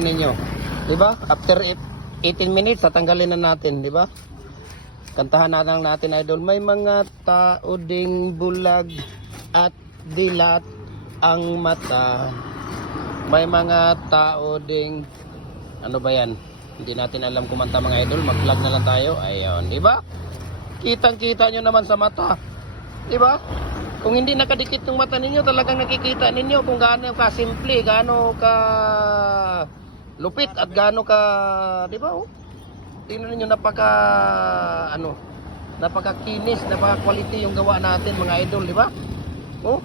Tingnan ninyo. 'Di ba? After 18 minutes tatanggalin na natin, 'di ba? Kantahan na lang natin, idol. May mga tao ding bulag at dilat ang mata. May mga tao ding ano ba 'yan? Hindi natin alam kumanta, mga idol. Mag-vlog na lang tayo. Ayun, 'di ba? Kitang-kita nyo naman sa mata. 'Di ba? Kung hindi nakadikit yung mata ninyo, talagang nakikita ninyo kung gaano ka simple, gaano ka lupit at gaano ka, 'di ba? Oh? Tingnan niyo, napakakinis, napaka-quality yung gawa natin, mga idol, 'di ba? Oh.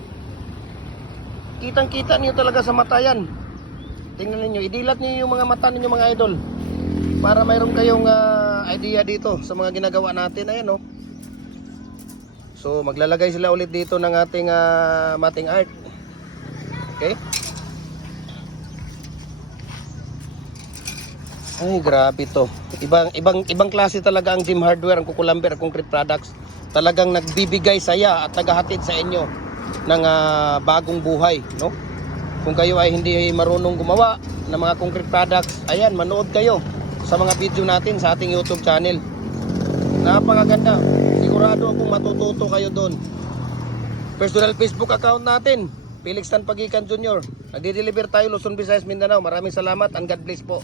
Kitang-kita niyo talaga sa mata 'yan. Tingnan niyo, idilat niyo yung mga mata ninyo, mga idol, para mayroon kayong idea dito sa mga ginagawa natin. Ayan, oh. So maglalagay sila ulit dito ng ating mating art. Okay? Ay, grabe to. Ibang klase talaga ang Gem Hardware, ang Kukulamber Concrete Products. Talagang nagbibigay saya at naghahatid sa inyo ng bagong buhay, no? Kung kayo ay hindi marunong gumawa ng mga concrete products, ayan, manood kayo sa mga video natin sa ating YouTube channel. Napakaganda. Sigurado akong matututo kayo doon. Personal Facebook account natin, Felix Tan Pagikan Jr. Nagde-deliver tayo Luzon, Visayas, Mindanao. Maraming salamat and God bless po.